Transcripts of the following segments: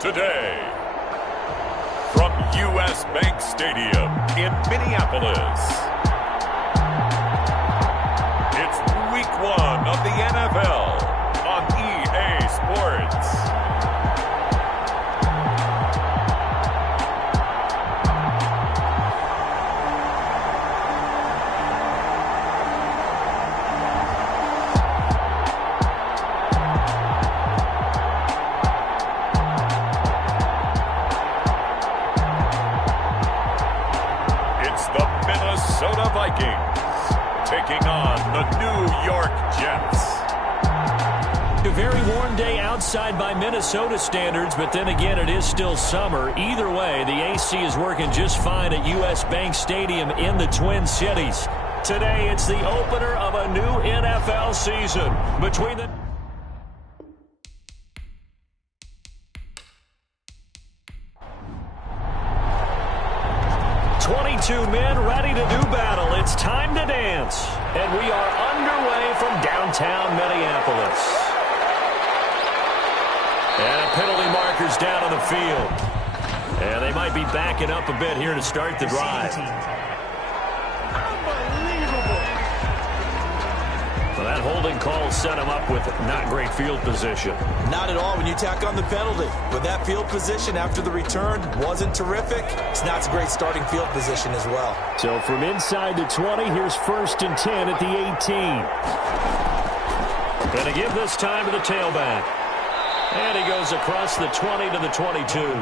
Today, from U.S. Bank Stadium in Minneapolis, it's Week 1 of the NFL on EA Sports. Taking on the New York Jets. A very warm day outside by Minnesota standards, but then again, it is still summer. Either way, the AC is working just fine at U.S. Bank Stadium in the Twin Cities. Today, it's the opener of a new NFL season between the 22 men ready to do battle. It's time to dance. And we are underway from downtown Minneapolis. And a penalty marker's down on the field. And they might be backing up a bit here to start the drive. Well, that holding call set him up with not great field position. Not at all when you tack on the penalty. But that field position after the return wasn't terrific. It's not a great starting field position as well. So from inside the 20, here's 1st and 10 at the 18. Gonna give this time to the tailback. And he goes across the 20 to the 22. 30,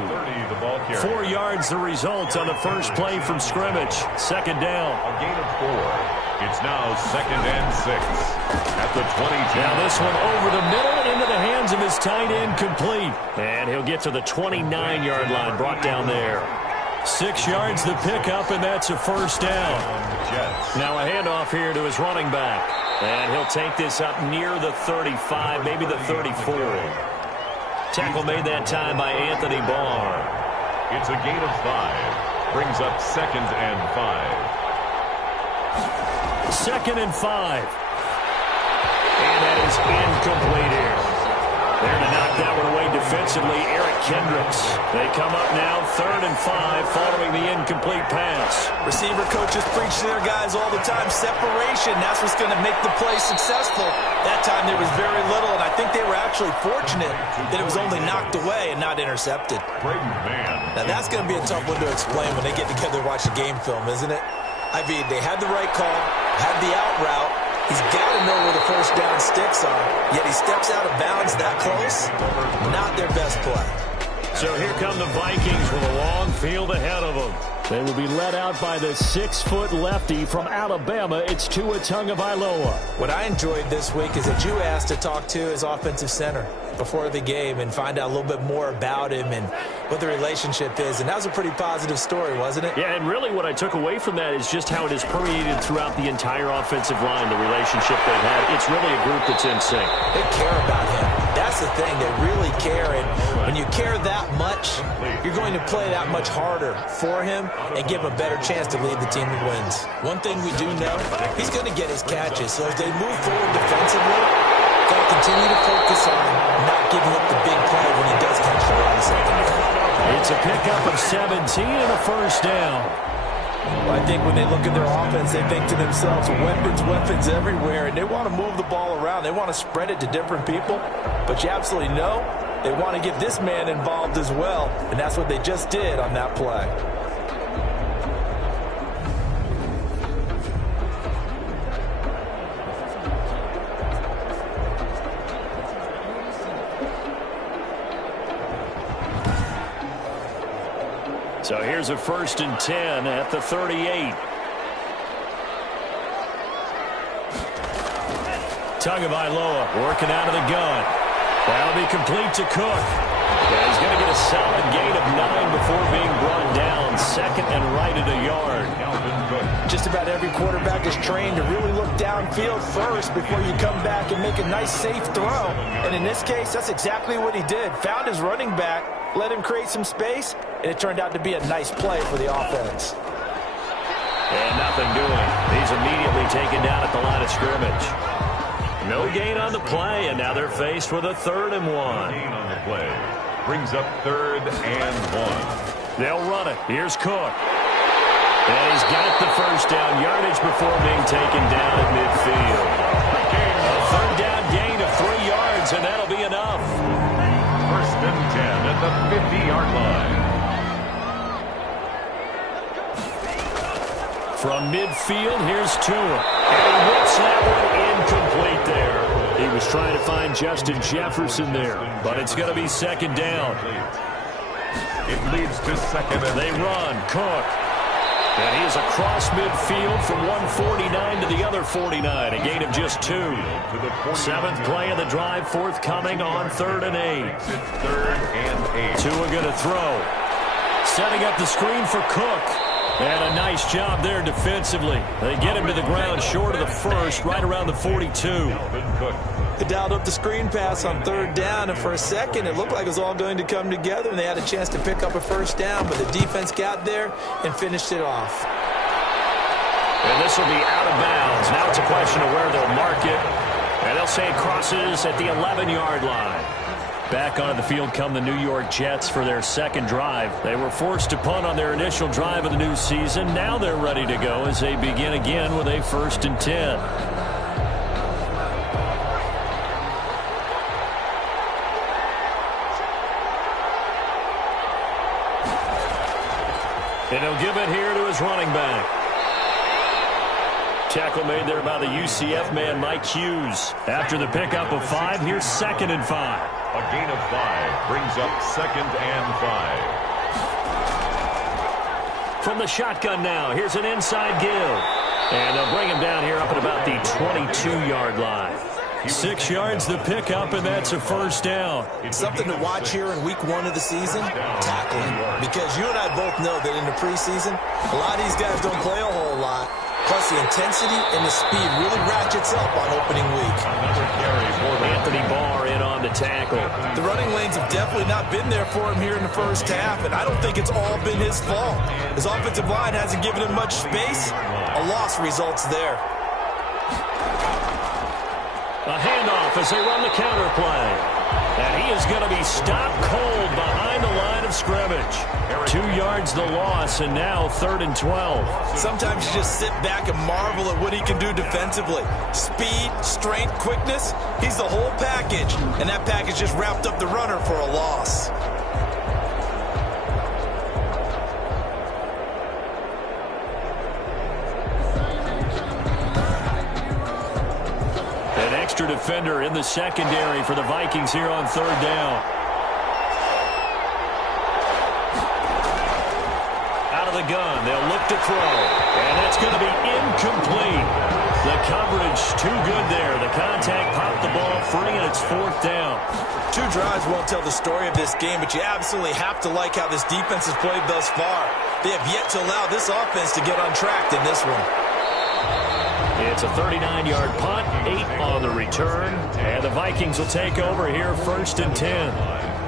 the ball carrier. 4 yards the result on the first play from scrimmage. Second down. A gain of 4. It's now 2nd and 6 at the 22. Now this one over the middle into the hands of his tight end, complete. And he'll get to the 29-yard line, brought down there. 6 yards the pickup, and that's a first down. Now a handoff here to his running back. And he'll take this up near the 35, maybe the 34. Tackle made that time by Anthony Barr. It's a gain of 5. Brings up 2nd and 5. 2nd and 5. And that is incomplete here. There to knock that one away defensively, Eric Kendricks. They come up now 3rd and 5 following the incomplete pass. Receiver coaches preach to their guys all the time. Separation, that's what's going to make the play successful. That time there was very little, and I think they were actually fortunate that it was only knocked away and not intercepted. Now that's going to be a tough one to explain when they get together and watch the game film, isn't it? I mean, they had the right call, had the out route. He's got to know where the first down sticks are, yet he steps out of bounds that close. Not their best play. So here come the Vikings with a long field ahead of them. They will be led out by the 6-foot lefty from Alabama. It's Tua Tagovailoa. What I enjoyed this week is that you asked to talk to his offensive center before the game and find out a little bit more about him and what the relationship is. And that was a pretty positive story, wasn't it? Yeah, and really what I took away from that is just how it is permeated throughout the entire offensive line, the relationship they've had. It's really a group that's in sync. They care about him. That's the thing. They really care. And when you care that much, you're going to play that much harder for him and give him a better chance to lead the team that wins. One thing we do know, he's going to get his catches. So as they move forward defensively, got to continue to focus on not giving up the big play when he does catch the ball in the secondary. It's a pickup of 17 and a first down. Well, I think when they look at their offense, they think to themselves, weapons everywhere, and they want to move the ball around. They want to spread it to different people. But you absolutely know they want to get this man involved as well, and that's what they just did on that play. So here's a 1st and 10 at the 38. Tagovailoa working out of the gun. That'll be complete to Cook. Yeah, he's going to get a solid gain of 9 before being brought down. 2nd and right at a yard. Just about every quarterback is trained to really look downfield first before you come back and make a nice, safe throw. And in this case, that's exactly what he did. Found his running back, let him create some space, and it turned out to be a nice play for the offense. And nothing doing. He's immediately taken down at the line of scrimmage. No gain on the play, and now they're faced with a 3rd and 1. Gain on the play. brings up 3rd and 1. They'll run it. Here's Cook. And he's got the first down yardage before being taken down at midfield. A 3rd down gain of 3 yards, and that'll be enough. 1st and 10 at the 50-yard line. From midfield, here's Tua. And he whips that one incomplete there. He was trying to find Justin Jefferson there, but it's going to be 2nd down. It leads to 2nd and They run. Cook. And he is across midfield from one 49 to the other 49. A gain of just 2. 7th play of the drive forthcoming on 3rd and 8. It's 3rd and 8. Tua going to throw. Setting up the screen for Cook. And a nice job there defensively. They get him to the ground short of the first, right around the 42. They dialed up the screen pass on 3rd down, and for a second, it looked like it was all going to come together, and they had a chance to pick up a 1st down, but the defense got there and finished it off. And this will be out of bounds. Now it's a question of where they'll mark it, and they'll say it crosses at the 11-yard line. Back onto the field come the New York Jets for their 2nd drive. They were forced to punt on their initial drive of the new season. Now they're ready to go as they begin again with a 1st and 10. And he'll give it here to his running back. Tackle made there by the UCF man, Mike Hughes. After the pickup of 5, here's 2nd and 5. A gain of 5 brings up 2nd and 5. From the shotgun now, here's an inside give. And they'll bring him down here up at about the 22-yard line. 6 yards the pickup, and that's a 1st down. Something to watch here in week 1 of the season, tackling. Because you and I both know that in the preseason, a lot of these guys don't play a whole lot. Plus, the intensity and the speed really ratchets up on opening week. Anthony Barr in on the tackle. The running lanes have definitely not been there for him here in the first half, and I don't think it's all been his fault. His offensive line hasn't given him much space. A loss results there. A handoff as they run the counter play. And he is going to be stopped cold behind the line of scrimmage. 2 yards the loss, and now 3rd and 12. Sometimes you just sit back and marvel at what he can do defensively. Speed, strength, quickness, he's the whole package. And that package just wrapped up the runner for a loss. An extra defender in the secondary for the Vikings here on 3rd down. Out of the gun, they'll look to throw. And that's going to be incomplete. The coverage too good there. The contact popped the ball free, and it's 4th down. 2 drives won't tell the story of this game, but you absolutely have to like how this defense has played thus far. They have yet to allow this offense to get untracked in this one. It's a 39-yard punt, 8 on the return, and the Vikings will take over here 1st and 10.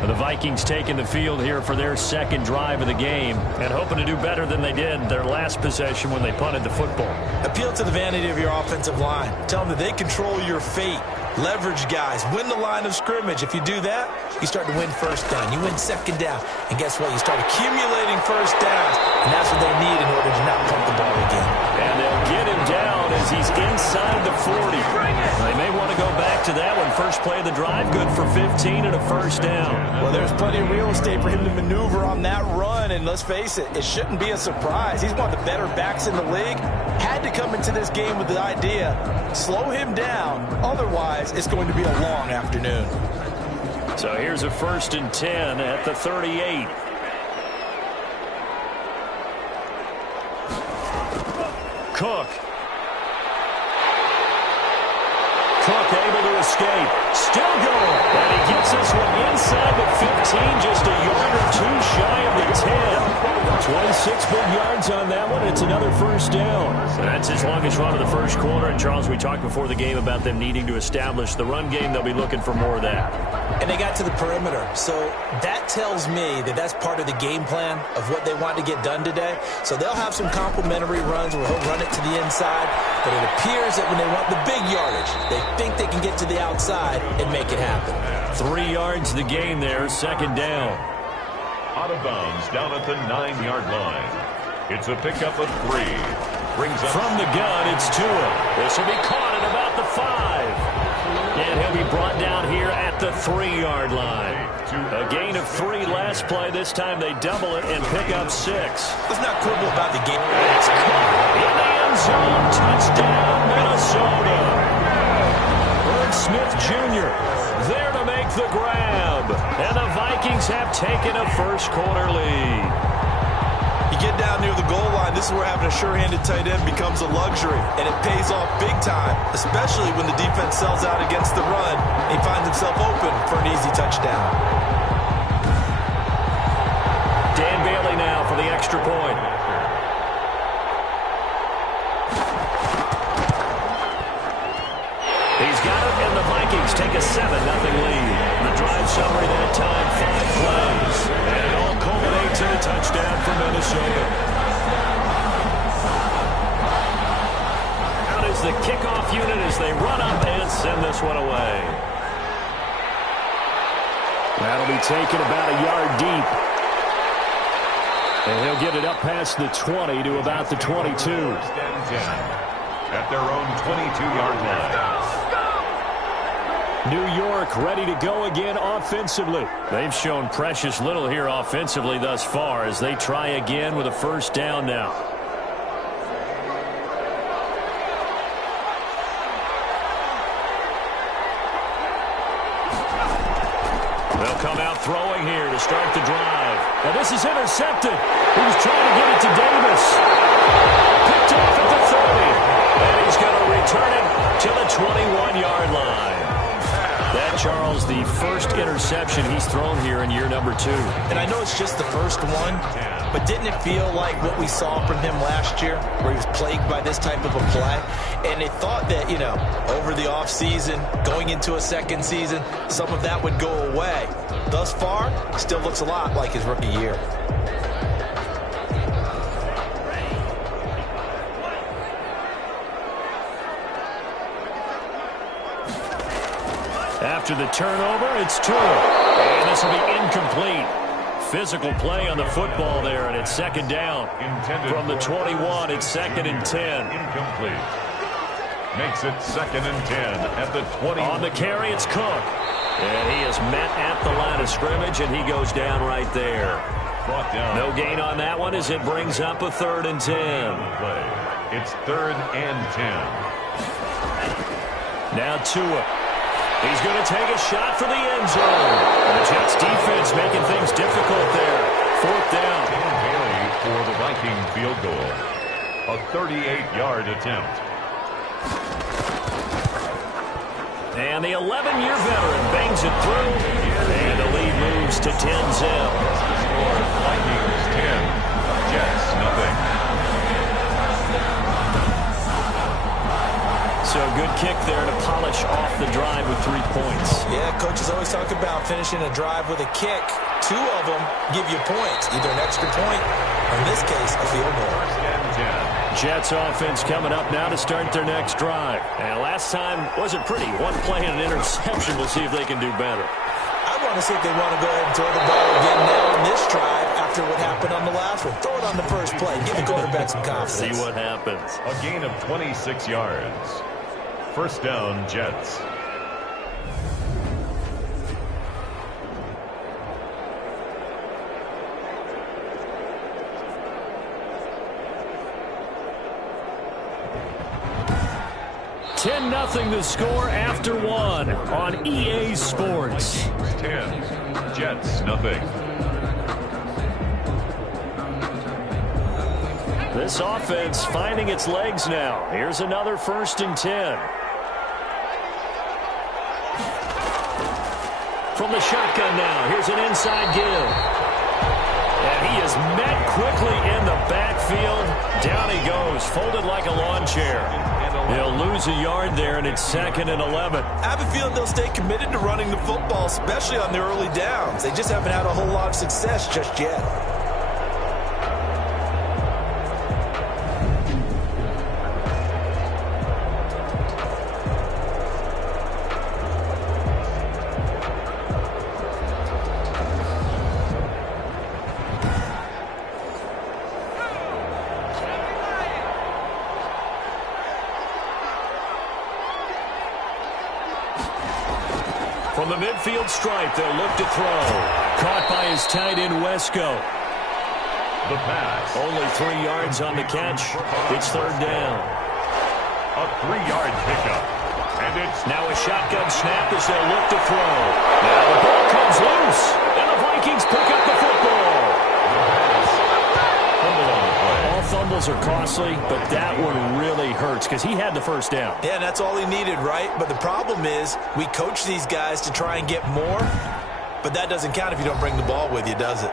The Vikings taking the field here for their 2nd drive of the game and hoping to do better than they did their last possession when they punted the football. Appeal to the vanity of your offensive line. Tell them that they control your fate. Leverage guys. Win the line of scrimmage. If you do that, you start to win 1st down. You win 2nd down. And guess what? You start accumulating 1st downs. And that's what they need in order to not pump the ball again. And they'll get him down as he's inside the 40. They may want to go back to that one. First play of the drive, good for 15 and a 1st down. Well, there's plenty of real estate for him to maneuver on that run. And let's face it, it shouldn't be a surprise. He's one of the better backs in the league. Had to come into this game with the idea, slow him down. Otherwise, it's going to be a long afternoon. So here's a 1st and 10 at the 38. Cook able to escape. Still going. And he gets this one inside the 15, just a yard or 2 shy of the 10. 26 big yards on that one. It's another another first down. And that's his longest run of the first quarter. And, Charles, we talked before the game about them needing to establish the run game. They'll be looking for more of that. And they got to the perimeter. So that tells me that that's part of the game plan of what they want to get done today. So they'll have some complementary runs where he'll run it to the inside. But it appears that when they want the big yardage, they think they can get to the outside and make it happen. 3 yards the gain there, second down. Out of bounds down at the 9-yard line. It's a pickup of 3. Brings up from the gun, it's Tua. This will be caught at about the 5. And he'll be brought down here at the 3-yard line. A gain of 3 last play. This time they double it and pick up 6. Let's not quibble about the game. It's caught in the end zone. Touchdown, Minnesota. Bird Smith Jr. there to make the grab. And the Vikings have taken a first quarter lead. You get down near the goal line, this is where having a sure-handed tight end becomes a luxury, and it pays off big time, especially when the defense sells out against the run, and he finds himself open for an easy touchdown. Dan Bailey now for the extra point. He's got it, and the Vikings take a 7-0 lead. The drive summary that time, 5 plays. And it all culminates in a touchdown for Minnesota. Out is the kickoff unit as they run up and send this one away. That'll be taken about a yard deep. And he'll get it up past the 20 to about the 22. At their own 22-yard line. New York ready to go again offensively. They've shown precious little here offensively thus far as they try again with a first down now. They'll come out throwing here to start the drive. Now this is intercepted. He was trying to get it to Davis. Picked off at the 30. And he's going to return it to the 21-yard line. That, Charles, the first interception he's thrown here in year number 2. And I know it's just the first one, but didn't it feel like what we saw from him last year, where he was plagued by this type of a play? And they thought that, over the offseason, going into a second season, some of that would go away. Thus far, still looks a lot like his rookie year. After the turnover, it's Tua. And this will be incomplete. Physical play on the football there, and it's second down. From the 21, it's 2nd and 10. Incomplete. Makes it 2nd and 10 at the 20. On the carry, it's Cook. And he is met at the line of scrimmage, and he goes down right there. Brought down. No gain on that one as it brings up a 3rd and 10. It's 3rd and 10. Now Tua. He's going to take a shot for the end zone. The Jets defense making things difficult there. 4th down. Dan Bailey for the Viking field goal. A 38-yard attempt. And the 11-year veteran bangs it through. And the lead moves to 10-0. Vikings 10. Jets nothing. So good kick there to polish off the drive with 3 points. Yeah, coaches always talk about finishing a drive with a kick. 2 of them give you points, either an extra point or, in this case, a field goal. Jets offense coming up now to start their next drive. And last time wasn't pretty. 1 play and an interception. We'll see if they can do better. I want to see if they want to go ahead and throw the ball again now in this drive after what happened on the last one. Throw it on the first play. Give the quarterback some confidence. See what happens. A gain of 26 yards. First down, Jets. Nothing the score after 1 on EA Sports. 10. Jets nothing. This offense finding its legs now. Here's another 1st and 10. From the shotgun now. Here's an inside give. And he is met quickly in the backfield. midfield. Down he goes, folded like a lawn chair. They'll lose a yard there, and it's 2nd and 11. I have a feeling they'll stay committed to running the football, especially on the early downs. They just haven't had a whole lot of success just yet. From the midfield stripe, they'll look to throw. Caught by his tight end, Wesco. The pass. Only 3 yards on the catch. It's 3rd down. A 3-yard pickup. And it's now a shotgun snap as they'll look to throw. Now the ball comes loose, and the Vikings pick up the football. All fumbles are costly, but that one really hurts because he had the 1st down. Yeah, and that's all he needed, right? But the problem is we coach these guys to try and get more, but that doesn't count if you don't bring the ball with you, does it?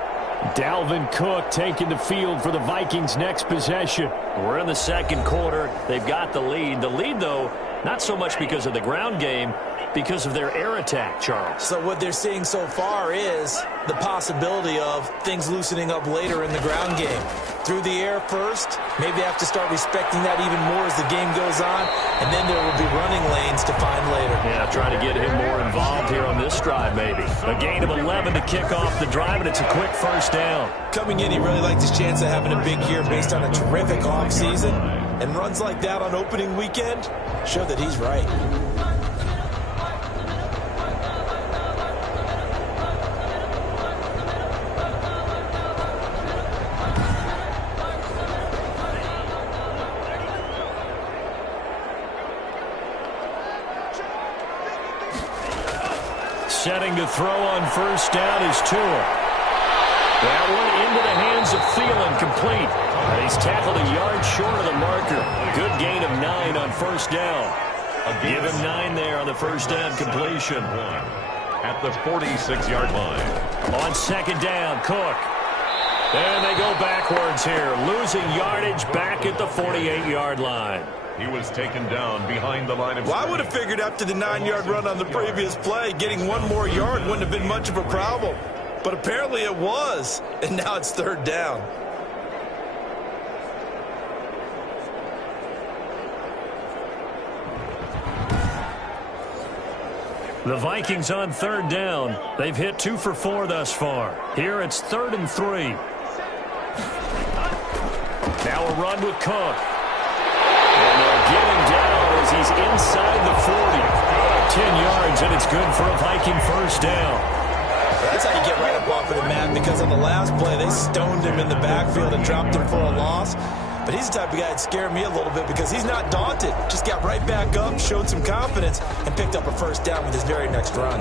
Dalvin Cook taking the field for the Vikings' next possession. We're in the 2nd quarter. They've got the lead. The lead, though, not so much because of the ground game, because of their air attack, Charles. So what they're seeing so far is the possibility of things loosening up later in the ground game. Through the air first, maybe they have to start respecting that even more as the game goes on, and then there will be running lanes to find later. Yeah, trying to get him more involved here on this drive, maybe. A gain of 11 to kick off the drive, and it's a quick 1st down. Coming in, he really liked his chance of having a big year based on a terrific offseason, and runs like that on opening weekend show that he's right. Setting to throw on 1st down is Tua. That one into the hands of Thielen, complete. And he's tackled a yard short of the marker. Good gain of 9 on 1st down. Give him 9 there on the 1st down completion. At the 46-yard line. On 2nd down, Cook. And they go backwards here, losing yardage back at the 48-yard line. He was taken down behind the line of... Well, I would have figured after the 9-yard run on the previous play, getting 1 more yard wouldn't have been much of a problem. But apparently it was, and now it's 3rd down. The Vikings on 3rd down. They've hit 2 for 4 thus far. Here it's 3rd and 3. Now a run with Cook. And they'll get him down as he's inside the 40. 10 yards, and it's good for a Viking 1st down. That's how you get right up off of the mat, because on the last play, they stoned him in the backfield and dropped him for a loss. But he's the type of guy that scared me a little bit because he's not daunted. Just got right back up, showed some confidence, and picked up a 1st down with his very next run.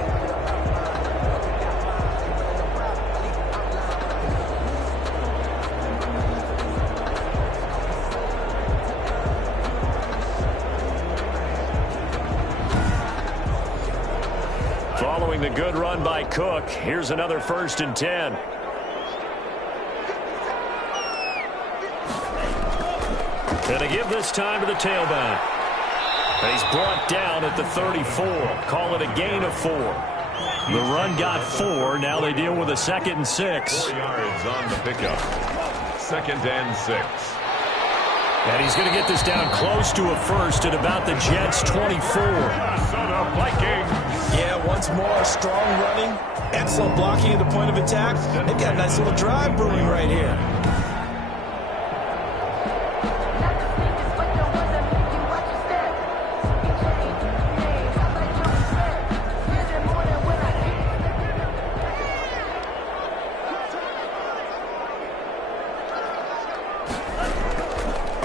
Following the good run by Cook, here's another 1st and 10. Gonna give this time to the tailback. And he's brought down at the 34. Call it a gain of 4. The run got 4. Now they deal with a 2nd and 6. 4 yards on the pickup. 2nd and 6. And he's going to get this down close to a 1st at about the Jets' 24. Minnesota Vikings. Yeah, once more, strong running, excellent blocking at the point of attack. They've got a nice little drive brewing right here.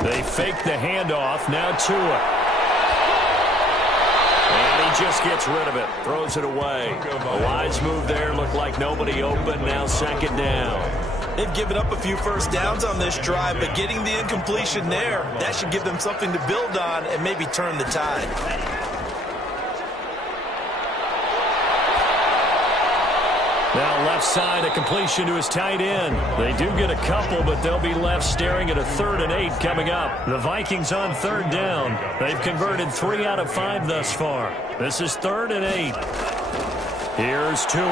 They fake the handoff. Now Tua. And he just gets rid of it. Throws it away. A wise move there. Looked like nobody open. Now 2nd down. They've given up a few 1st downs on this drive, but getting the incompletion there, that should give them something to build on and maybe turn the tide. Now left side, a completion to his tight end. They do get a couple, but they'll be left staring at a 3rd and 8 coming up. The Vikings on 3rd down. They've converted 3 out of 5 thus far. This is 3rd and 8. Here's Tua.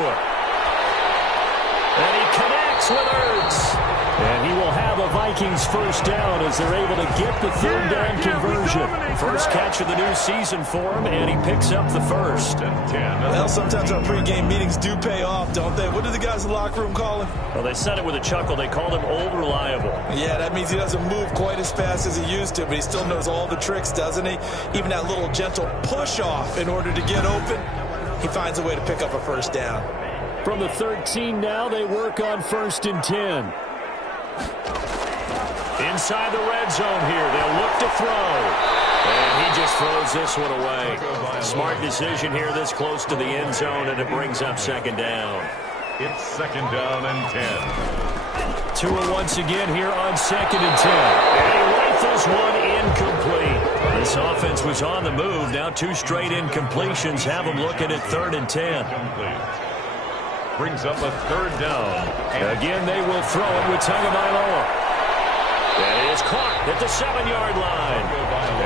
And he connects with Ertz. And he will have a Vikings first down as they're able to get the 3rd down conversion. First catch of the new season for him, and he picks up the first. Well, sometimes our pregame meetings do pay off, don't they? What do the guys in the locker room call him? Well, they said it with a chuckle. They called him Old Reliable. Yeah, that means he doesn't move quite as fast as he used to, but he still knows all the tricks, doesn't he? Even that little gentle push-off in order to get open. He finds a way to pick up a first down. From the 13 now, they work on 1st and 10. Inside the red zone here, they'll look to throw. And he just throws this one away. Smart decision here this close to the end zone, and it brings up 2nd down. It's 2nd down and 10. Tua once again here on 2nd and 10. And he rifles one incomplete. This offense was on the move. Now 2 straight incompletions have them looking at 3rd and 10. Brings up a 3rd down. Again, they will throw it with Tagovailoa. That is caught at the 7-yard line.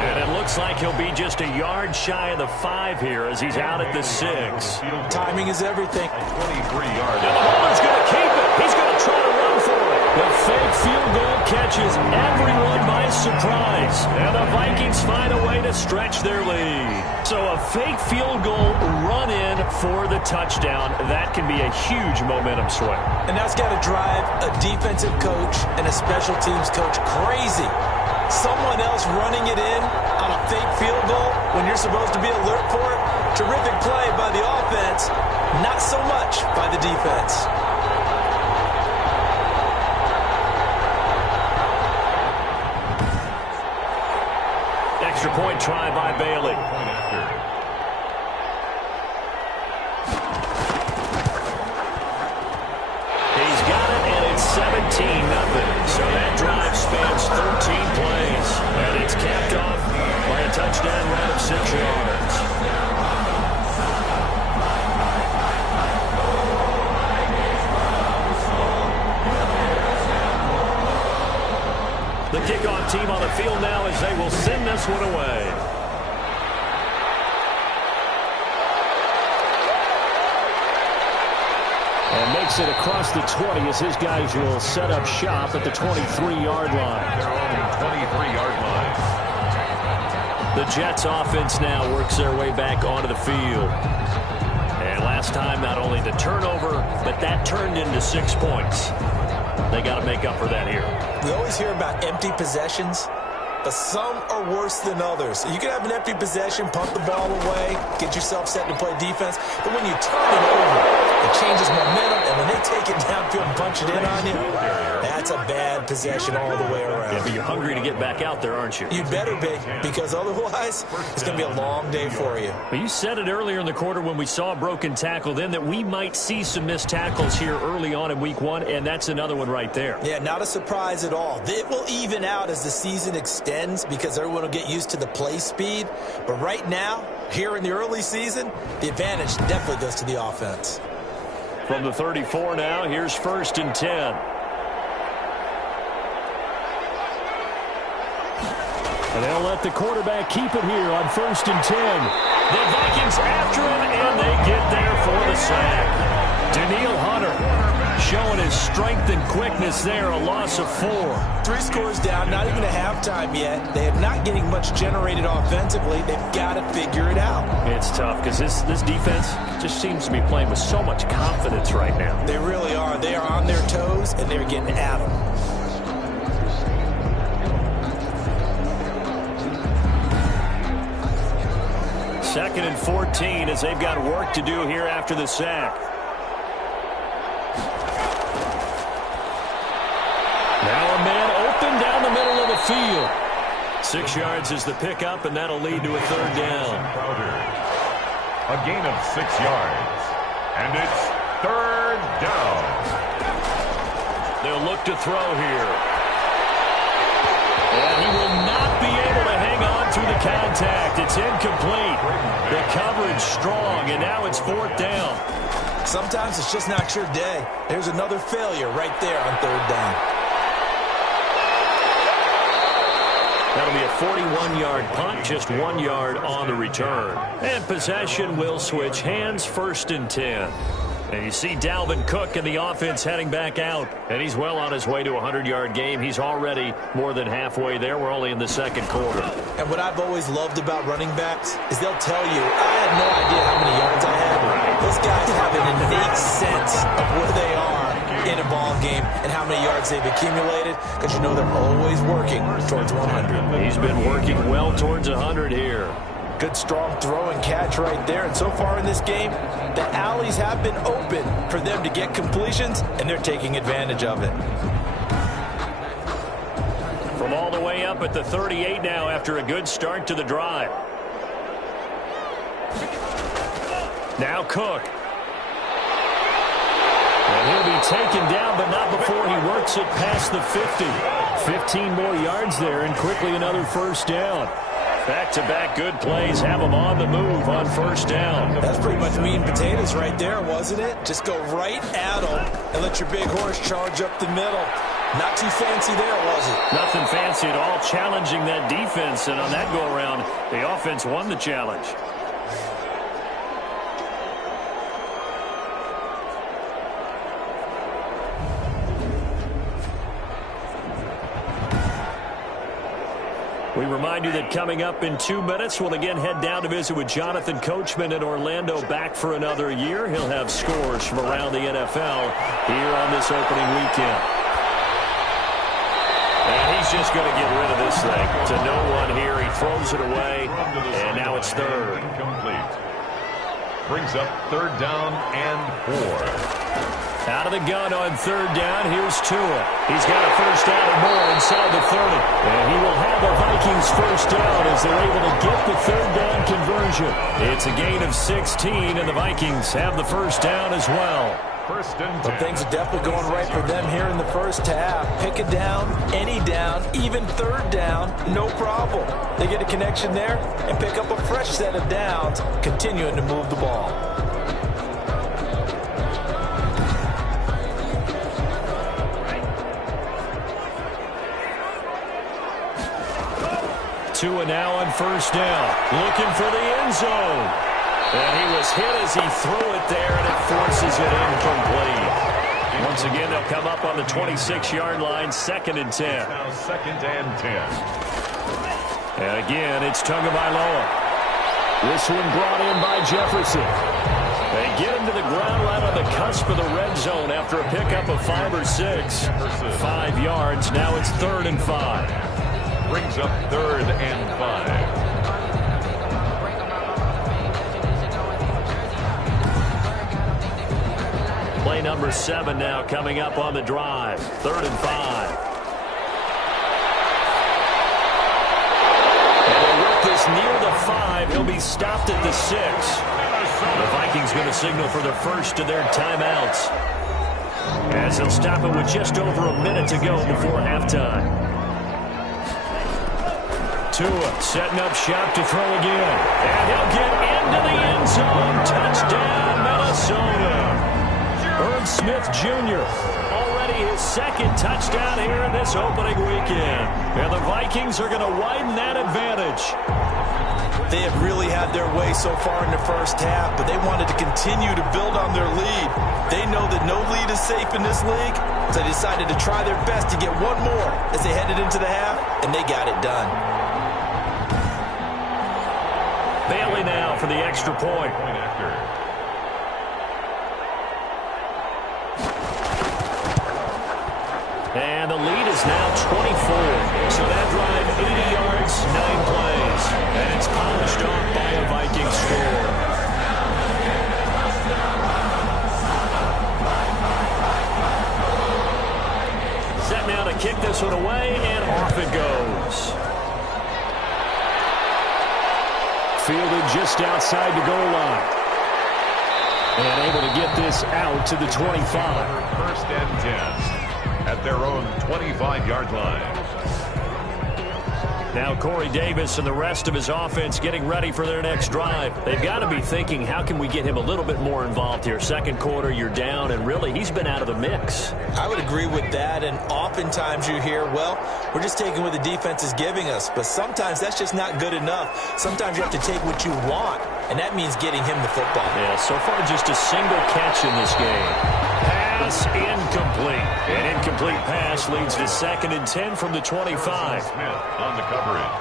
And it looks like he'll be just a yard shy of the 5 here as he's out at the 6. Timing is everything. 23-yard. And the holder's going to keep it. He's going to try to run for it. The fake field goal catches everyone by surprise. And the Vikings find a way to stretch their lead. So a fake field goal run in for the touchdown. That can be a huge momentum swing. And that's got to drive a defensive coach and a special teams coach crazy. Someone else running it in on a fake field goal when you're supposed to be alert for it. Terrific play by the offense. Not so much by the defense. Extra point try by Bailey. He's got it, and it's 17-0. So that drive spans 13 plays. And it's capped off by a touchdown run of 6 yards. The kickoff team on the field now as they will send this one away. And makes it across the 20 as his guys will set up shop at the 23-yard line. Their own 23-yard line. The Jets offense now works their way back onto the field. And last time, not only the turnover, but that turned into 6 points. They got to make up for that here. We always hear about empty possessions, but some are worse than others. You can have an empty possession, pump the ball away, get yourself set to play defense, but when you turn it over, it changes momentum, and when they take it downfield and punch it in on you, that's a bad possession all the way around. Yeah, but you're hungry to get back out there, aren't you? You better be, because otherwise, it's going to be a long day for you. Well, you said it earlier in the quarter when we saw a broken tackle then that we might see some missed tackles here early on in week 1, and that's another one right there. Yeah, not a surprise at all. It will even out as the season extends because everyone will get used to the play speed. But right now, here in the early season, the advantage definitely goes to the offense. From the 34 now, here's 1st and 10. And they'll let the quarterback keep it here on 1st and 10. The Vikings after him, and they get there for the sack. Daniil Hunter showing his strength and quickness there, a loss of 4. 3 scores down, not even a halftime yet. They are not getting much generated offensively. They've got to figure it out. It's tough because this defense just seems to be playing with so much confidence right now. They really are. They are on their toes, and they're getting at them. Second and 14 as they've got work to do here after the sack. Now a man open down the middle of the field. 6 yards is the pickup, and that'll lead to a 3rd down. A gain of 6 yards. And it's 3rd down. They'll look to throw here. And he will not be able to hang on through the contact. It's incomplete. The coverage strong, and now it's 4th down. sometimes it's just not your day. There's another failure right there on third down. That'll be a 41-yard punt, just 1 yard on the return. And possession will switch hands, 1st and 10. And you see Dalvin Cook in the offense heading back out. And he's well on his way to a 100-yard game. He's already more than halfway there. We're only in the second quarter. And what I've always loved about running backs is they'll tell you, I had no idea how many yards I had. Those guys have an innate sense of where they are in a ball game and how many yards they've accumulated, because you know they're always working towards 100. He's been working well towards 100 here. Good strong throw and catch right there. And so far in this game, the alleys have been open for them to get completions, and they're taking advantage of it. From all the way up at the 38 now after a good start to the drive. Now Cook. And he'll be taken down, but not before he works it past the 50. 15 more yards there, and quickly another 1st down. Back-to-back good plays have them on the move on 1st down. That's pretty much meat and potatoes right there, wasn't it? Just go right at them and let your big horse charge up the middle. Not too fancy there, was it? Nothing fancy at all, challenging that defense, and on that go-around, the offense won the challenge. We remind you that coming up in 2 minutes, we'll again head down to visit with Jonathan Coachman in Orlando, back for another year. He'll have scores from around the NFL here on this opening weekend. And he's just going to get rid of this thing to no one here. He throws it away, and now it's 3rd. Incomplete. Brings up 3rd down and 4. Out of the gun on 3rd down, here's Tua. He's got a 1st down or more inside the 30. And he will have the Vikings 1st down as they're able to get the 3rd down conversion. It's a gain of 16, and the Vikings have the 1st down as well. 1st and 10. But things are definitely going right for them here in the first half. Pick a down, any down, even 3rd down, no problem. They get a connection there and pick up a fresh set of downs, continuing to move the ball. Tua now on 1st down, looking for the end zone. And he was hit as he threw it there, and it forces it incomplete. Once again, they'll come up on the 26-yard line, 2nd and 10. Now 2nd and 10. And again, it's Tagovailoa. This one brought in by Jefferson. They get him to the ground right on the cusp of the red zone after a pickup of 5 or 6. 5 yards, now it's 3rd and 5. Brings up 3rd and 5. Play number 7 now coming up on the drive. 3rd and 5. And they'll work this near the 5. He'll be stopped at the 6. The Vikings going to signal for the first of their timeouts, as they'll stop it with just over a minute to go before halftime. Tua setting up shop to throw again. And he'll get into the end zone. Touchdown, Minnesota. Herb Smith Jr. already his 2nd touchdown here in this opening weekend. And the Vikings are going to widen that advantage. They have really had their way so far in the first half, but they wanted to continue to build on their lead. They know that no lead is safe in this league, so they decided to try their best to get one more as they headed into the half, and they got it done. Bailey now for the extra point. And the lead is now 24. So that drive, 80 yards, 9 plays. And it's polished off by a Viking score. Set now to kick this one away, and off it goes. Fielded just outside the goal line. And able to get this out to the 25. 1st and 10 at their own 25-yard line. Now Corey Davis and the rest of his offense getting ready for their next drive. They've got to be thinking, how can we get him a little bit more involved here? Second quarter, you're down, and really, he's been out of the mix. I would agree with that, and oftentimes you hear, well, we're just taking what the defense is giving us, but sometimes that's just not good enough. Sometimes you have to take what you want, and that means getting him the football. Yeah, so far just a single catch in this game. Pass incomplete. An incomplete pass leads to 2nd and 10 from the 25. Smith on the coverage.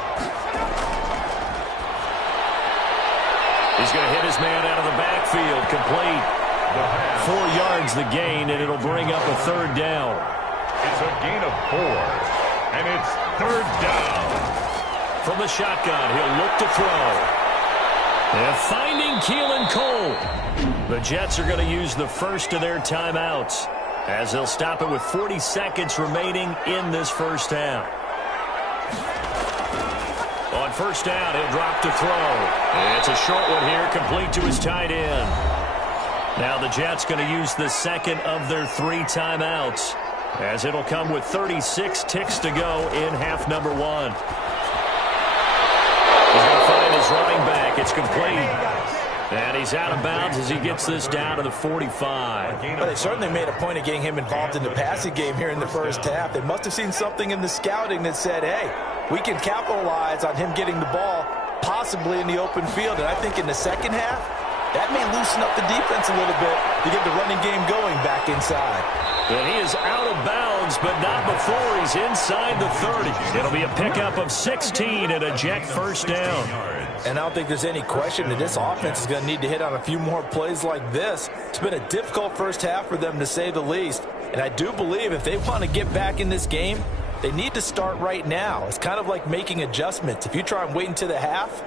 He's going to hit his man out of the backfield. Complete. 4 yards the gain, and it'll bring up a 3rd down. It's a gain of 4, and it's 3rd down. From the shotgun, he'll look to throw. They're finding Keelan Cole. The Jets are going to use the first of their timeouts as they'll stop it with 40 seconds remaining in this first half. On first down, he'll drop to throw. It's a short one here, complete to his tight end. Now the Jets going to use the second of their 3 timeouts as it'll come with 36 ticks to go in half number 1. He's going to find his running back. It's complete. And he's out of bounds as he gets this down to the 45. Well, they certainly made a point of getting him involved in the passing game here in the first half. They must have seen something in the scouting that said, hey, we can capitalize on him getting the ball possibly in the open field. And I think in the second half, that may loosen up the defense a little bit to get the running game going back inside. And he is out of bounds, but not before he's inside the 30. It'll be a pickup of 16 and a Jet first down. And I don't think there's any question that this offense is going to need to hit on a few more plays like this. It's been a difficult first half for them, to say the least. And I do believe if they want to get back in this game, they need to start right now. It's kind of like making adjustments. If you try and wait until the half,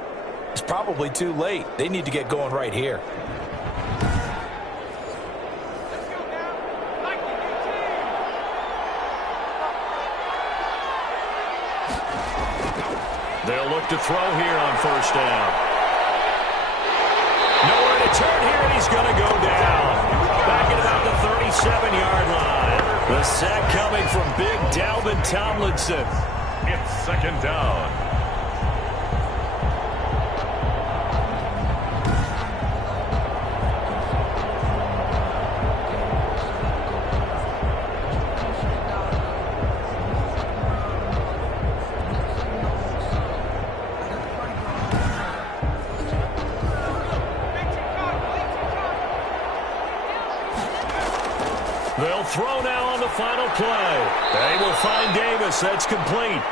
it's probably too late. They need to get going right here. They'll look to throw here on first down. Nowhere to turn here, and he's going to go down. Back at about the 37-yard line. The sack coming from big Dalvin Tomlinson. It's 2nd down. They'll throw now on the final play. They will find Davis. That's complete.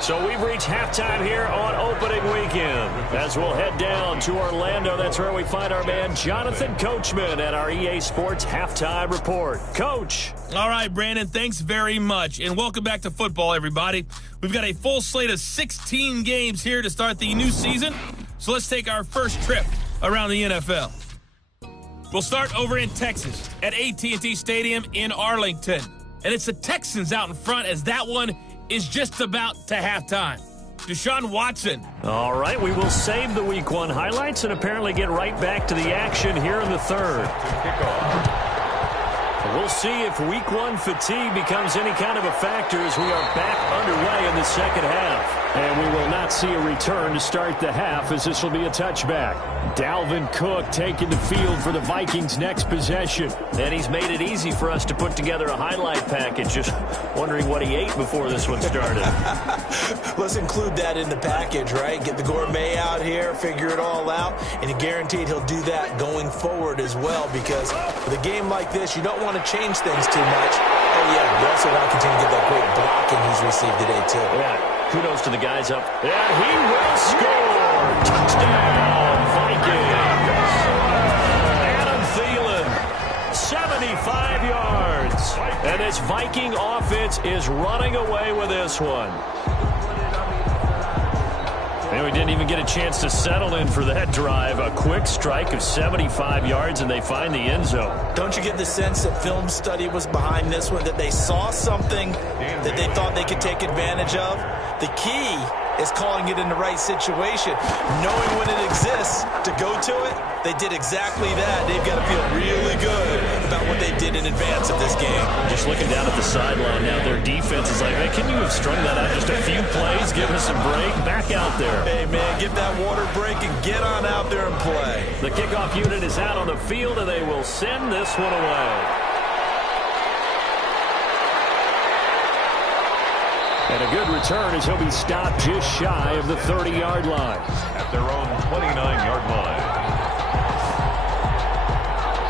So we've reached halftime here on opening weekend. As we'll head down to Orlando, that's where we find our man Jonathan Coachman at our EA Sports Halftime Report. Coach. All right, Brandon, thanks very much. And welcome back to football, everybody. We've got a full slate of 16 games here to start the new season. So let's take our first trip around the NFL. We'll start over in Texas at AT&T Stadium in Arlington. And it's the Texans out in front as that one is just about to halftime. Deshaun Watson. All right, we will save the Week 1 highlights and apparently get right back to the action here in the third. We'll see if Week 1 fatigue becomes any kind of a factor as we are back underway in the second half. And we will not see a return to start the half as this will be a touchback. Dalvin Cook taking the field for the Vikings' next possession. And he's made it easy for us to put together a highlight package. Just wondering what he ate before this one started. Let's include that in the package, right? Get the gourmet out here, figure it all out, and you're guaranteed he'll do that going forward as well, because with a game like this, you don't want to change things too much. Oh, yeah, you also want to continue to get that great blocking he's received today, too. Yeah. Kudos to the guys up. And he will score. Touchdown, Vikings. Adam Thielen, 75 yards. And this Viking offense is running away with this one. And we didn't even get a chance to settle in for that drive. A quick strike of 75 yards, and they find the end zone. Don't you get the sense that film study was behind this one, that they saw something that they thought they could take advantage of? The key is calling it in the right situation. Knowing when it exists to go to it, they did exactly that. They've got to feel really good about what they did in advance of this game. Just looking down at the sideline now, their defense is like, man, can you have strung that out just a few plays? Give us a break. Back out there. Hey, man, get that water break and get on out there and play. The kickoff unit is out on the field, and they will send this one away. And a good return as he'll be stopped just shy of the 30-yard line. At their own 29-yard line.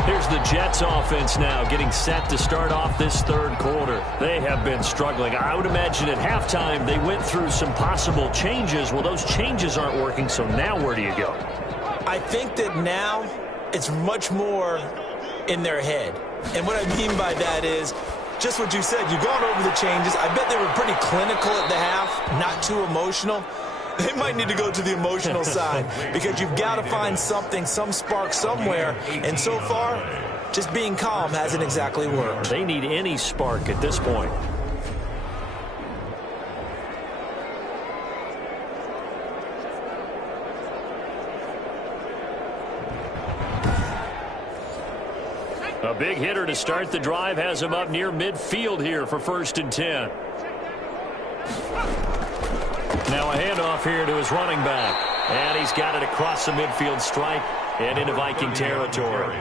Here's the Jets offense now getting set to start off this third quarter. They have been struggling. I would imagine at halftime they went through some possible changes. Well, those changes aren't working, so now where do you go? I think that now it's much more in their head. And what I mean by that is just what you said. You've gone over the changes. I bet they were pretty clinical at the half, not too emotional. They might need to go to the emotional side because you've got to find something, some spark somewhere. And so far, just being calm hasn't exactly worked. They need any spark at this point. A big hitter to start the drive has him up near midfield here for 1st and 10. Now a handoff here to his running back. And he's got it across the midfield stripe and into Viking territory.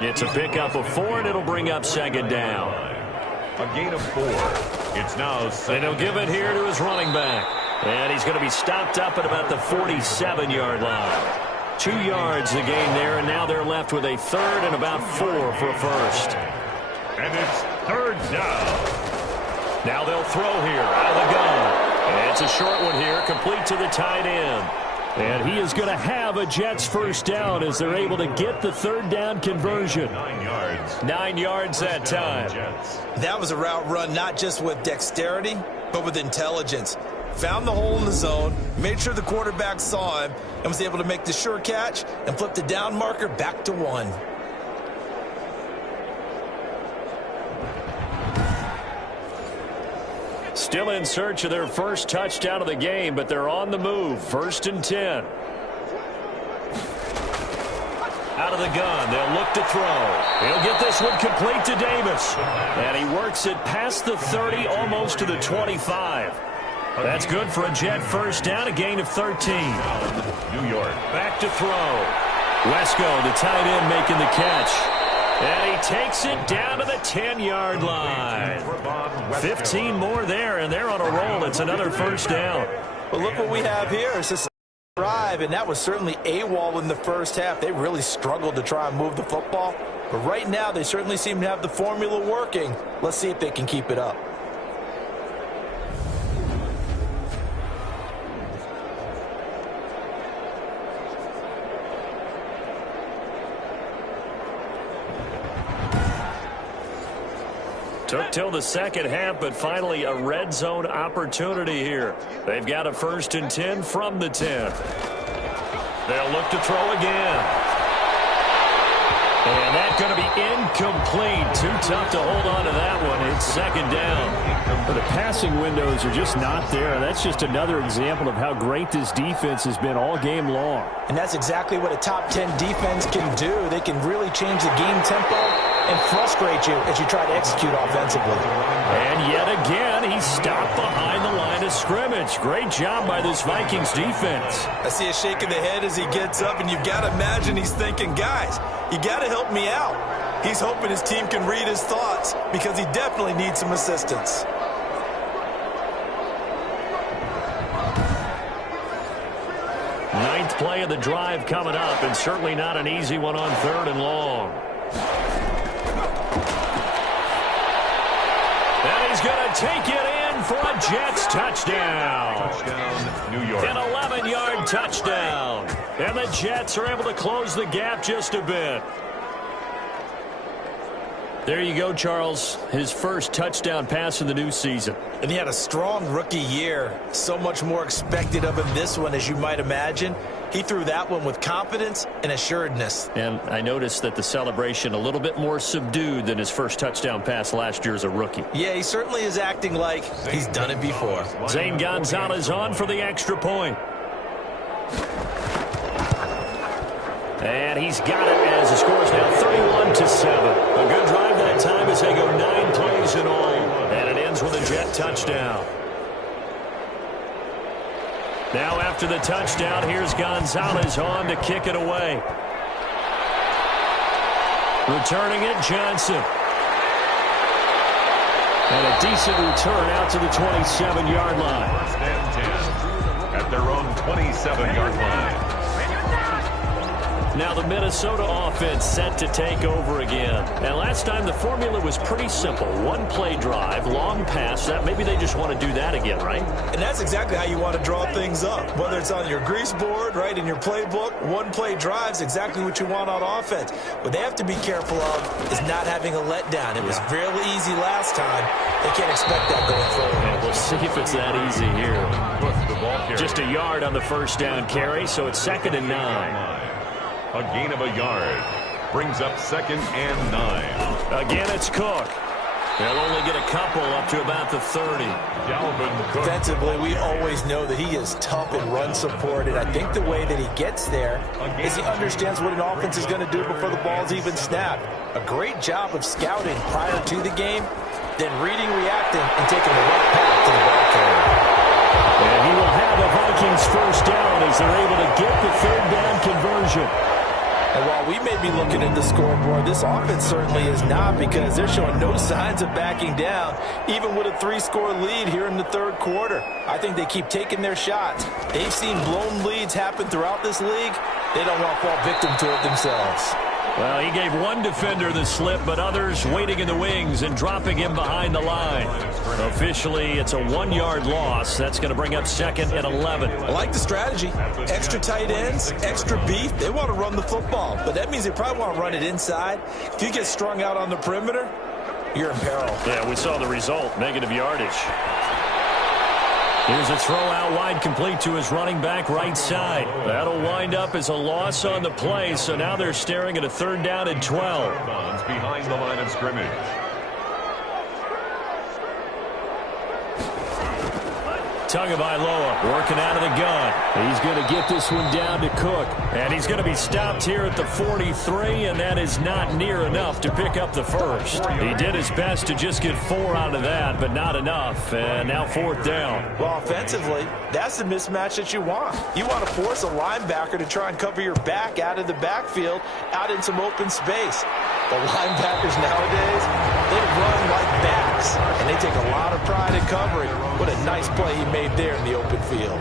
It's a pickup of 4, and it'll bring up 2nd down. A gain of 4. It's now 2nd. And he'll give it here to his running back. And he's going to be stopped up at about the 47-yard line. 2 yards the gain there, and now they're left with a 3rd and about 4 for a first. And it's 3rd down. Now they'll throw here out of the gun. And it's a short one here, complete to the tight end. And he is going to have a Jets first down as they're able to get the 3rd down conversion. 9 yards. 9 yards that time. That was a route run not just with dexterity, but with intelligence. Found the hole in the zone, made sure the quarterback saw him, and was able to make the sure catch and flip the down marker back to 1. Still in search of their first touchdown of the game, but they're on the move. 1st and 10. Out of the gun, they'll look to throw. He'll get this one complete to Davis. And he works it past the 30, almost to the 25. That's good for a Jet first down, a gain of 13. New York. Back to throw. Wesco, the tight end, making the catch. And he takes it down to the 10-yard line. 15 more there, and they're on a roll. It's another first down. Well, look what we have here. It's just a drive, and that was certainly AWOL in the first half. They really struggled to try and move the football. But right now, they certainly seem to have the formula working. Let's see if they can keep it up. Took till the second half, but finally a red zone opportunity here. They've got a 1st and 10 from the 10. They'll look to throw again. And that's going to be incomplete. Too tough to hold on to that one. It's 2nd down. But the passing windows are just not there. That's just another example of how great this defense has been all game long. And that's exactly what a top 10 defense can do. They can really change the game tempo and frustrate you as you try to execute offensively. And yet again, he's stopped behind the line of scrimmage. Great job by this Vikings defense. I see a shake of the head as he gets up, and you've got to imagine he's thinking, guys, you got to help me out. He's hoping his team can read his thoughts because he definitely needs some assistance. Ninth play of the drive coming up, and certainly not an easy one on 3rd and long. And he's going to take it in for a Jets touchdown. Touchdown, New York. An 11-yard touchdown. And the Jets are able to close the gap just a bit. There you go, Charles. His first touchdown pass in the new season. And he had a strong rookie year. So much more expected of him this one, as you might imagine. He threw that one with confidence and assuredness. And I noticed that the celebration a little bit more subdued than his first touchdown pass last year as a rookie. Yeah, he certainly is acting like he's done it before. Zane Gonzalez on for the extra point. And he's got it as the score is now 31-7. touchdown. Now after the touchdown, here's Gonzalez on to kick it away. Returning it, Johnson. And a decent return out to the 27-yard line. First and 10 at their own 27-yard line. Now the Minnesota offense set to take over again. And last time the formula was pretty simple. One-play drive, long pass. Maybe they just want to do that again, right? And that's exactly how you want to draw things up. Whether it's on your grease board, right, in your playbook, one-play drive's exactly what you want on offense. What they have to be careful of is not having a letdown. It was fairly easy last time. They can't expect that going forward. And we'll see if it's that easy here. Just a yard on the first down carry, so it's 2nd and 9. A gain of a yard brings up 2nd and 9. Again, it's Cook. They'll only get a couple up to about the 30. Dalvin Cook. Defensively, we always know that he is tough in run support, and I think the way that he gets there is he understands what an offense is going to do before the ball's even snapped. A great job of scouting prior to the game, then reading, reacting, and taking the right path to the ball carrier. And he will have a Vikings first down as they're able to get the 3rd down conversion. And while we may be looking at the scoreboard, this offense certainly is not, because they're showing no signs of backing down, even with a 3-score lead here in the 3rd quarter. I think they keep taking their shots. They've seen blown leads happen throughout this league. They don't want to fall victim to it themselves. Well, he gave one defender the slip, but others waiting in the wings and dropping him behind the line. Officially, it's a 1-yard loss. That's going to bring up 2nd and 11. I like the strategy. Extra tight ends, extra beef. They want to run the football, but that means they probably want to run it inside. If you get strung out on the perimeter, you're in peril. Yeah, we saw the result, negative yardage. Here's a throw out wide, complete to his running back right side. That'll wind up as a loss on the play, so now they're staring at a 3rd down and 12. Behind the line of scrimmage. Tagovailoa working out of the gun. He's going to get this one down to Cook. And he's going to be stopped here at the 43, and that is not near enough to pick up the first. He did his best to just get 4 out of that, but not enough. And now 4th down. Well, offensively, that's the mismatch that you want. You want to force a linebacker to try and cover your back out of the backfield, out in some open space. The linebackers nowadays, they run like backs, and they take a lot of pride in covering. What a nice play he made there in the open field.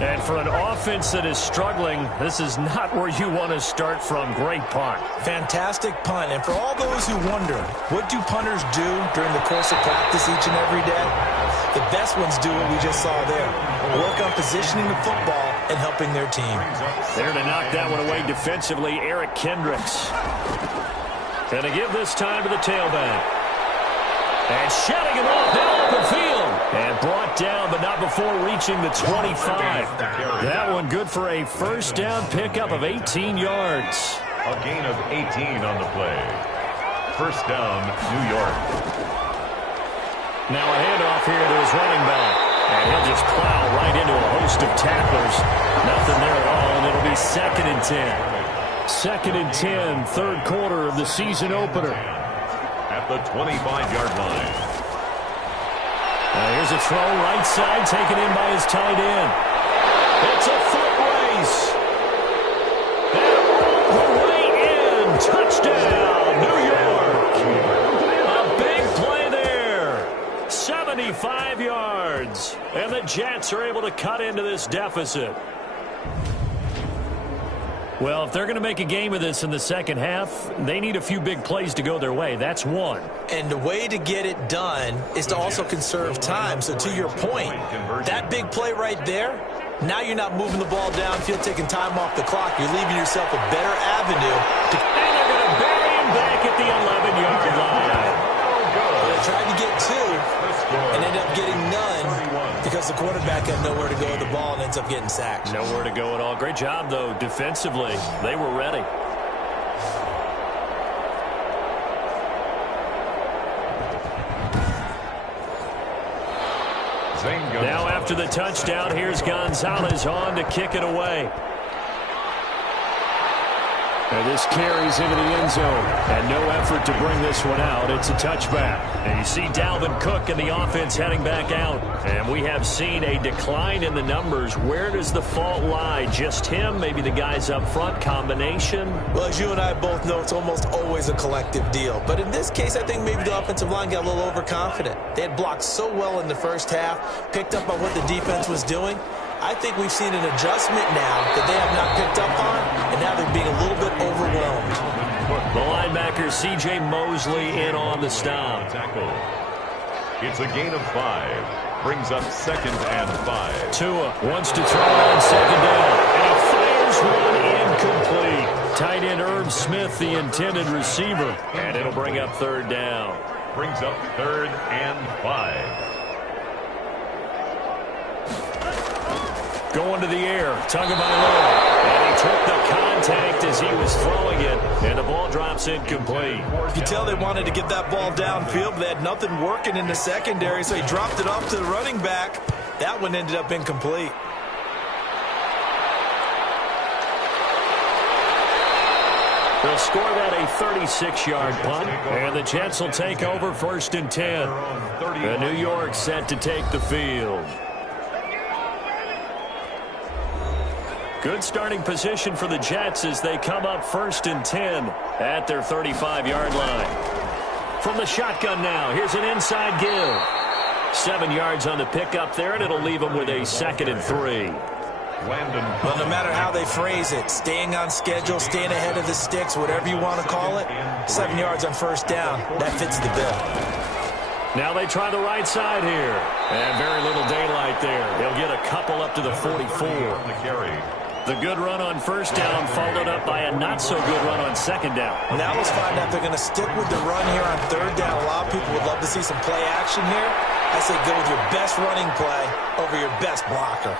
And for an offense that is struggling, this is not where you want to start from. Great punt. Fantastic punt. And for all those who wonder, what do punters do during the course of practice each and every day? The best ones do what we just saw there. Work on positioning the football and helping their team. There to knock that one away defensively, Eric Kendricks. Going to give this time to the tailback. And shutting him off down the field. And brought down, but not before reaching the 25. That one good for a first down pickup of 18 yards. A gain of 18 on the play. First down, New York. Now a handoff here to his running back. And he'll just plow right into a host of tacklers. Nothing there at all, and it'll be 2nd and 10. 2nd and 10, 3rd quarter of the season opener. At the 25-yard line. Here's a throw right side, taken in by his tight end. It's a foot race. And all the way in. Touchdown, New York. A big play there. 75 yards. And the Jets are able to cut into this deficit. Well, if they're going to make a game of this in the second half, they need a few big plays to go their way. That's one. And the way to get it done is to also conserve time. So to your point, that big play right there, now you're not moving the ball downfield, taking time off the clock. You're leaving yourself a better avenue. And they're going to bury him back at the 11-yard line. They tried to get 2 and ended up getting none because the quarterback had nowhere to go with the ball and ends up getting sacked. Nowhere to go at all. Great job, though, defensively. They were ready. Now after the touchdown, here's Gonzalez on to kick it away. And this carries into the end zone. And no effort to bring this one out. It's a touchback. And you see Dalvin Cook and the offense heading back out. And we have seen a decline in the numbers. Where does the fault lie? Just him? Maybe the guys up front? Combination? Well, as you and I both know, it's almost always a collective deal. But in this case, I think maybe the offensive line got a little overconfident. They had blocked so well in the first half, picked up on what the defense was doing. I think we've seen an adjustment now that they have not picked up on, and now they're being a little bit overwhelmed. The linebacker, C.J. Mosley, in on the stop. It's a gain of 5. Brings up 2nd and 5. Tua wants to throw on 2nd down. And he fires one incomplete. Tight end Irv Smith, the intended receiver. And it'll bring up 3rd down. Brings up 3rd and 5. Going to the air, tugging by low. And he took the contact as he was throwing it. And the ball drops incomplete. You can tell they wanted to get that ball downfield, but they had nothing working in the secondary, so he dropped it off to the running back. That one ended up incomplete. They'll score that a 36-yard punt. And the Jets will take over 1st and 10. And New York set to take the field. Good starting position for the Jets as they come up 1st and 10 at their 35-yard line. From the shotgun now, here's an inside give. 7 yards on the pickup there, and it'll leave them with a 2nd and 3. Well, no matter how they phrase it, staying on schedule, staying ahead of the sticks, whatever you want to call it, 7 yards on 1st down, that fits the bill. Now they try the right side here. And very little daylight there. They'll get a couple up to the 44. The good run on 1st down followed up by a not-so-good run on 2nd down. Now let's find out if they're going to stick with the run here on 3rd down. A lot of people would love to see some play action here. I say go with your best running play over your best blocker.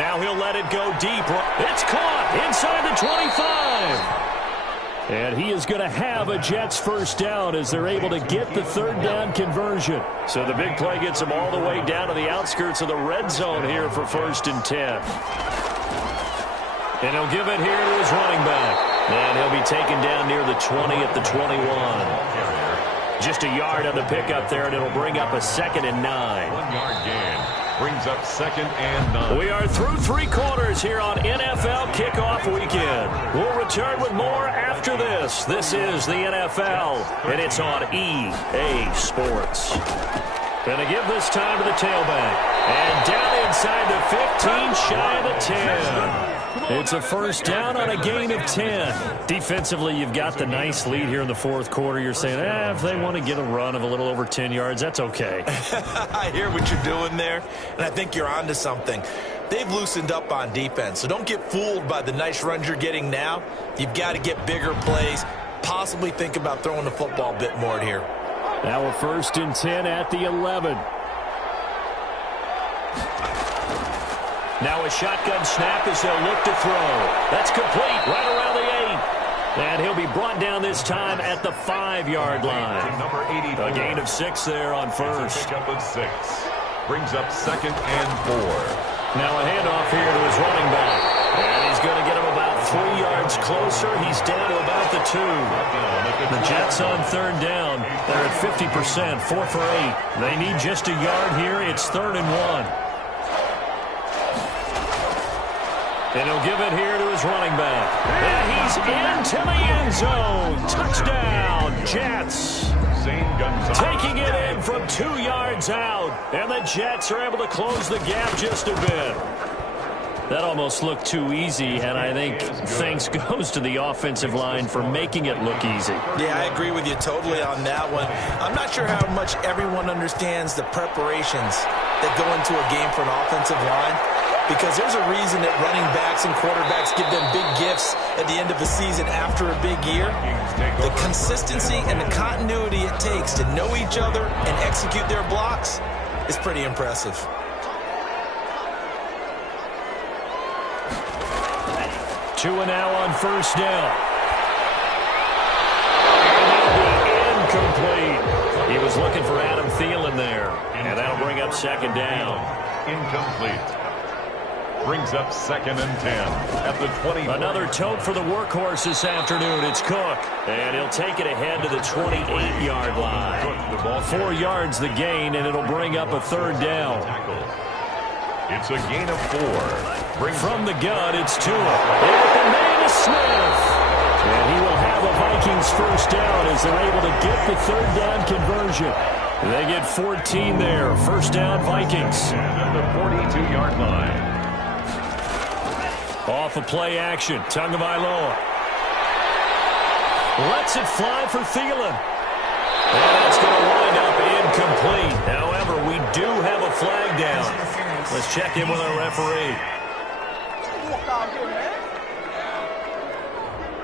Now he'll let it go deep. It's caught inside the 25. And he is going to have a Jets 1st down as they're able to get the 3rd down conversion. So the big play gets them all the way down to the outskirts of the red zone here for 1st and 10. And he'll give it here to his running back. And he'll be taken down near the 20 at the 21. Just a yard on the pickup there, and it'll bring up a 2nd and 9. 1-yard gain. Brings up 2nd and 9. We are through 3 quarters here on NFL Kickoff Weekend. We'll return with more after this. This is the NFL, and it's on EA Sports. Gonna give this time to the tailback. And down inside the 15, shy of the 10. It's a 1st down on a gain of 10. Defensively, you've got the nice lead here in the 4th quarter. You're saying, if they want to get a run of a little over 10 yards, that's okay. I hear what you're doing there, and I think you're onto something. They've loosened up on defense, so don't get fooled by the nice runs you're getting now. You've got to get bigger plays, possibly think about throwing the football a bit more here. Now a 1st and 10 at the 11. Now a shotgun snap as they'll look to throw. That's complete right around the 8. And he'll be brought down this time at the 5-yard line. Number 84. A gain of 6 there on 1st. Pick up of 6. Brings up 2nd and 4. Now a handoff here to his running back. And he's going to get him about 3 yards closer. He's down to about the 2. The Jets on 3rd down. They're at 50%, 4 for 8. They need just a yard here. It's 3rd and 1. And he'll give it here to his running back. And he's into the end zone. Touchdown, Jets. Taking it in from 2 yards out. And the Jets are able to close the gap just a bit. That almost looked too easy, and I think thanks goes to the offensive line for making it look easy. Yeah, I agree with you totally on that one. I'm not sure how much everyone understands the preparations that go into a game for an offensive line, because there's a reason that running backs and quarterbacks give them big gifts at the end of the season after a big year. The consistency and the continuity it takes to know each other and execute their blocks is pretty impressive. Tua now on 1st down. And incomplete. He was looking for Adam Thielen there. And that'll bring up 2nd down. Incomplete. Brings up 2nd and 10 at the 20. Another tote for the workhorse this afternoon. It's Cook. And he'll take it ahead to the 28-yard line. 4 yards the gain, and it'll bring up a 3rd down. It's a gain of 4. From the gun, it's Tua. And the man is Smith. And he will have a Vikings 1st down as they're able to get the 3rd down conversion. They get 14 there. 1st down, Vikings. And at the 42-yard line. Off of play action, Tagovailoa lets it fly for Thielen. And it's going to wind up incomplete. However, we do have a flag down. Let's check in with our referee.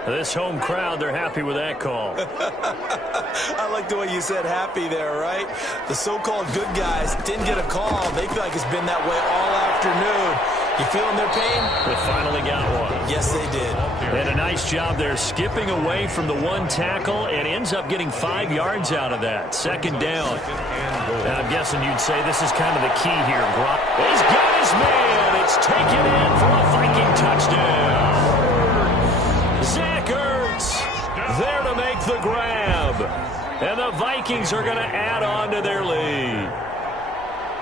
This home crowd, they're happy with that call. I like the way you said happy there, right? The so-called good guys didn't get a call. They feel like it's been that way all afternoon. You feeling their pain? They finally got one. Yes, they did. And a nice job there, skipping away from the 1 tackle and ends up getting 5 yards out of that. 2nd down. And I'm guessing you'd say this is kind of the key here. He's got his man. It's taken in for a Viking touchdown. Zach Ertz there to make the grab. And the Vikings are going to add on to their lead.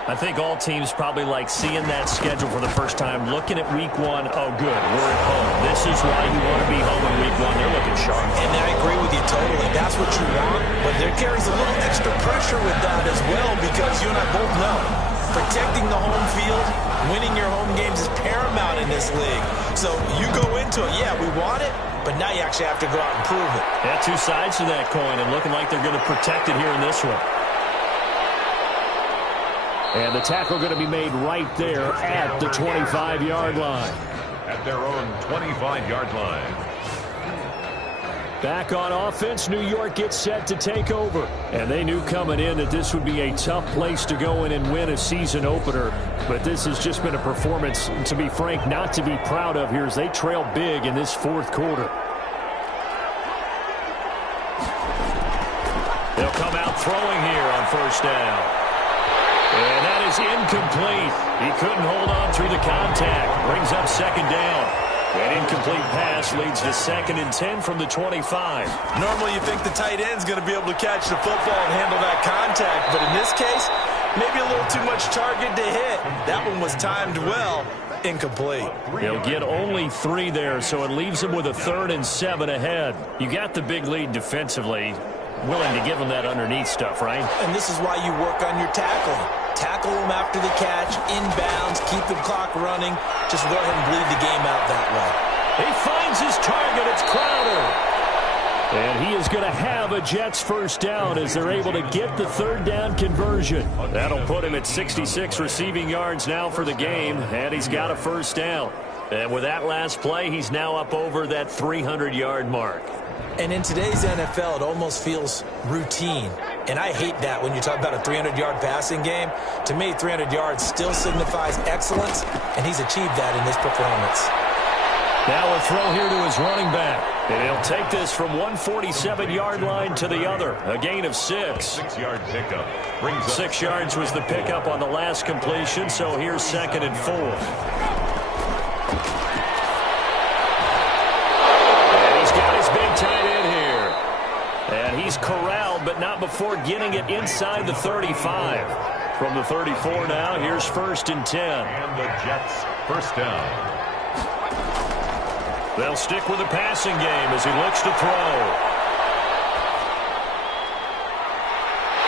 I think all teams probably like seeing that schedule for the first time, looking at week 1. Oh, good, we're at home. This is why you want to be home in week 1. They're looking sharp. And I agree with you totally. That's what you want. But there carries a little extra pressure with that as well, because you and I both know protecting the home field, winning your home games is paramount in this league. So you go into it, yeah, we want it, but now you actually have to go out and prove it. Yeah, 2 sides to that coin, and looking like they're going to protect it here in this one. And the tackle going to be made right there at the 25-yard line. At their own 25-yard line. Back on offense, New York gets set to take over. And they knew coming in that this would be a tough place to go in and win a season opener. But this has just been a performance, to be frank, not to be proud of here as they trail big in this 4th quarter. They'll come out throwing here on 1st down. And that is incomplete. He couldn't hold on through the contact. Brings up 2nd down. An incomplete pass leads to 2nd and 10 from the 25. Normally you think the tight end's going to be able to catch the football and handle that contact. But in this case, maybe a little too much target to hit. That one was timed well. Incomplete. He'll get only 3 there, so it leaves him with a 3rd and 7 ahead. You got the big lead defensively. Willing to give them that underneath stuff, right? And this is why you work on your tackling. Tackle them after the catch, inbounds, keep the clock running. Just go ahead and bleed the game out that way. He finds his target. It's Crowder. And he is going to have a Jets 1st down as they're able to get the 3rd down conversion. That'll put him at 66 receiving yards now for the game, and he's got a 1st down. And with that last play, he's now up over that 300-yard mark. And in today's NFL, it almost feels routine. And I hate that when you talk about a 300-yard passing game. To me, 300 yards still signifies excellence, and he's achieved that in this performance. Now a throw here to his running back. And he'll take this from 147-yard line to the other. A gain of 6. 6-yard pickup. 6 yards was the pickup on the last completion, so here's 2nd and 4. Tight end here. And he's corralled, but not before getting it inside the 35. From the 34 now, here's 1st and 10. And the Jets 1st down. They'll stick with the passing game as he looks to throw.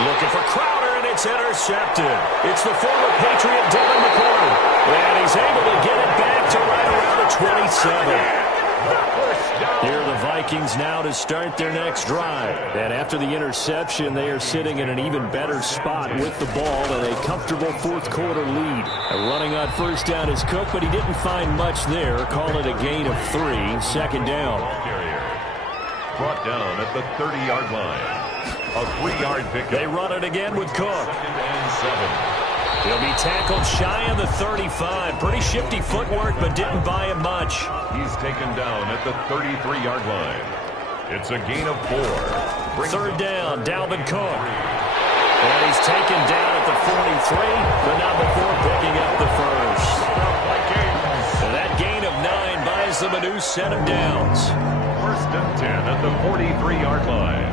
Looking for Crowder, and it's intercepted. It's the former Patriot Devin McCourty. And he's able to get it back to right around the 27. Here are the Vikings now to start their next drive. And after the interception, they are sitting in an even better spot with the ball and a comfortable 4th quarter lead. Running on 1st down is Cook, but he didn't find much there. Call it a gain of 3. 2nd down. Brought down at the 30-yard line. A 3-yard pickup. They run it again with Cook. 2nd and 7. He'll be tackled shy of the 35. Pretty shifty footwork, but didn't buy him much. He's taken down at the 33-yard line. It's a gain of 4. 3rd down, Dalvin Cook. And he's taken down at the 43, but not before picking up the 1st. gives them a new set of downs. 1st and 10 at the 43-yard line.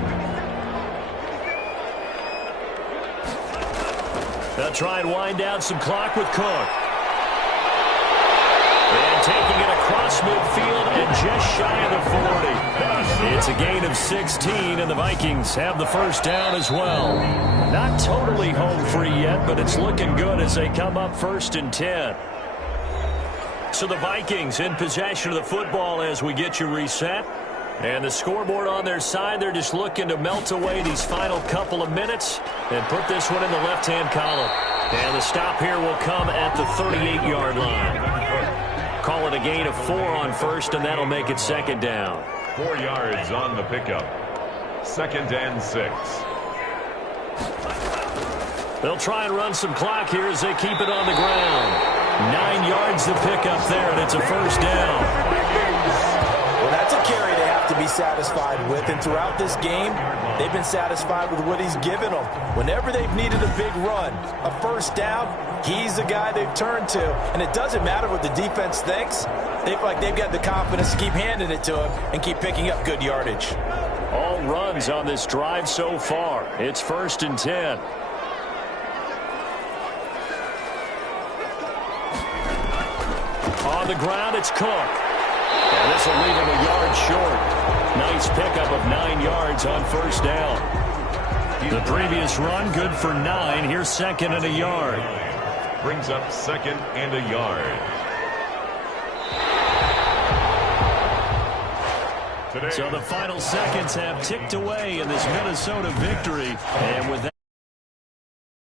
They'll try and wind down some clock with Cook. And taking it across midfield and just shy of the 40. It's a gain of 16, and the Vikings have the first down as well. Not totally home free yet, but it's looking good as they come up 1st and 10. So the Vikings in possession of the football as we get you reset. And the scoreboard on their side, they're just looking to melt away these final couple of minutes and put this one in the left-hand column. And the stop here will come at the 38-yard line. Call it a gain of 4 on 1st, and that'll make it 2nd down. 4 yards on the pickup. 2nd and 6. They'll try and run some clock here as they keep it on the ground. 9 yards to pick up there, and it's a 1st down. Well, that's a carry they have to be satisfied with, and throughout this game, they've been satisfied with what he's given them. Whenever they've needed a big run, a 1st down, he's the guy they've turned to, and it doesn't matter what the defense thinks. They feel like they've got the confidence to keep handing it to him and keep picking up good yardage. All runs on this drive so far. It's 1st and 10. On the ground, it's Cook. And this will leave him a yard short. Nice pickup of 9 yards on 1st down. The previous run, good for 9. Here's 2nd and a yard. Brings up 2nd and a yard. So the final seconds have ticked away in this Minnesota victory. And with that,